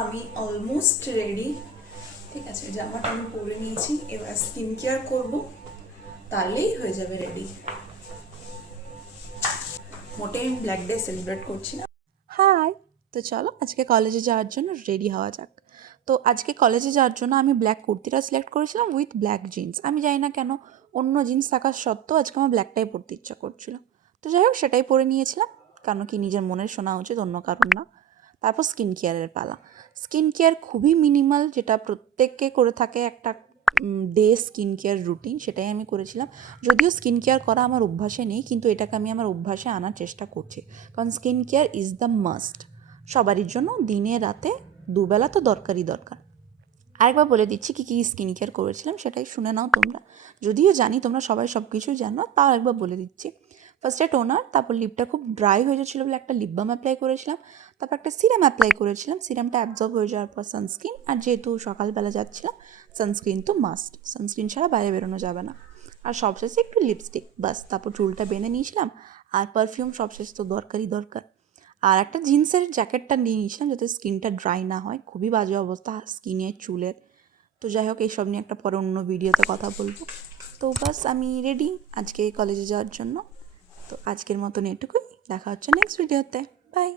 আমি almost ready. ঠিক আছে, জামাটা আমি পরে নিয়েছি, এবার স্কিন কেয়ার করবো, তাহলেই হয়ে যাবে রেডি। মোটেই আমি ব্ল্যাক ডে সেলিব্রেট করছি না। হাই, তো চলো আজকে কলেজে যাওয়ার জন্য রেডি হওয়া যাক। তো আজকে কলেজে যাওয়ার জন্য আমি ব্ল্যাক কুর্তিটা সিলেক্ট করেছিলাম উইথ ব্ল্যাক জিন্স। আমি জানি না কেন অন্য জিন্স থাকার সত্ত্বেও আজকে আমার ব্ল্যাকটাই পরতে ইচ্ছা করছিল। তো যাই হোক, সেটাই পরে নিয়েছিলাম, কারণ কি নিজের মনের শোনা উচিত, অন্য কারণ না। তারপর স্কিন কেয়ারের পালা। স্কিন কেয়ার খুবই মিনিমাল, যেটা প্রত্যেককে করে থাকে একটা ডে স্কিন কেয়ার রুটিন, সেটাই আমি করেছিলাম। যদিও স্কিন কেয়ার করা আমার অভ্যাসে নেই, কিন্তু এটাকে আমি আমার অভ্যাসে আনার চেষ্টা করছি, কারণ skin care is the must সবারই জন্য, দিনে রাতে দুবেলা তো দরকারই দরকার। আরেকবার বলে দিচ্ছি কী কী স্কিন কেয়ার করেছিলাম, সেটাই শুনে নাও তোমরা। যদিও জানি তোমরা সবাই সব কিছুই জানো, তাও একবার বলে দিচ্ছি। ফার্স্টে টোনার, তারপর লিপটা খুব ড্রাই হয়ে যাচ্ছিলো বলে একটা লিপ বাম অ্যাপ্লাই করেছিলাম, তারপর একটা সিরাম অ্যাপ্লাই করেছিলাম। সিরামটা অ্যাবজর্ব হয়ে যাওয়ার পর সানস্ক্রিন, আর যেহেতু সকালবেলা যাচ্ছিলাম, সানস্ক্রিন তো মাস্ট, সানস্ক্রিন ছাড়া বাইরে বেরোনো যাবে না। আর সবশেষে একটু লিপস্টিক, বাস। তারপর চুলটা বেঁধে নিয়েছিলাম, আর পারফিউম সবশেষে তো দরকারই দরকার। আর একটা জিন্সের জ্যাকেটটা নিয়ে নিয়েছিলাম যাতে স্কিনটা ড্রাই না হয়, খুবই বাজে অবস্থা স্কিনের, চুলের। তো যাই হোক, এইসব নিয়ে একটা পরে অন্য ভিডিওতে কথা বলবো। তো বাস, আমি রেডি আজকে কলেজে যাওয়ার জন্য। তো আজকের মতন এটুকুই, দেখা হচ্ছে নেক্সট ভিডিওতে। বাই।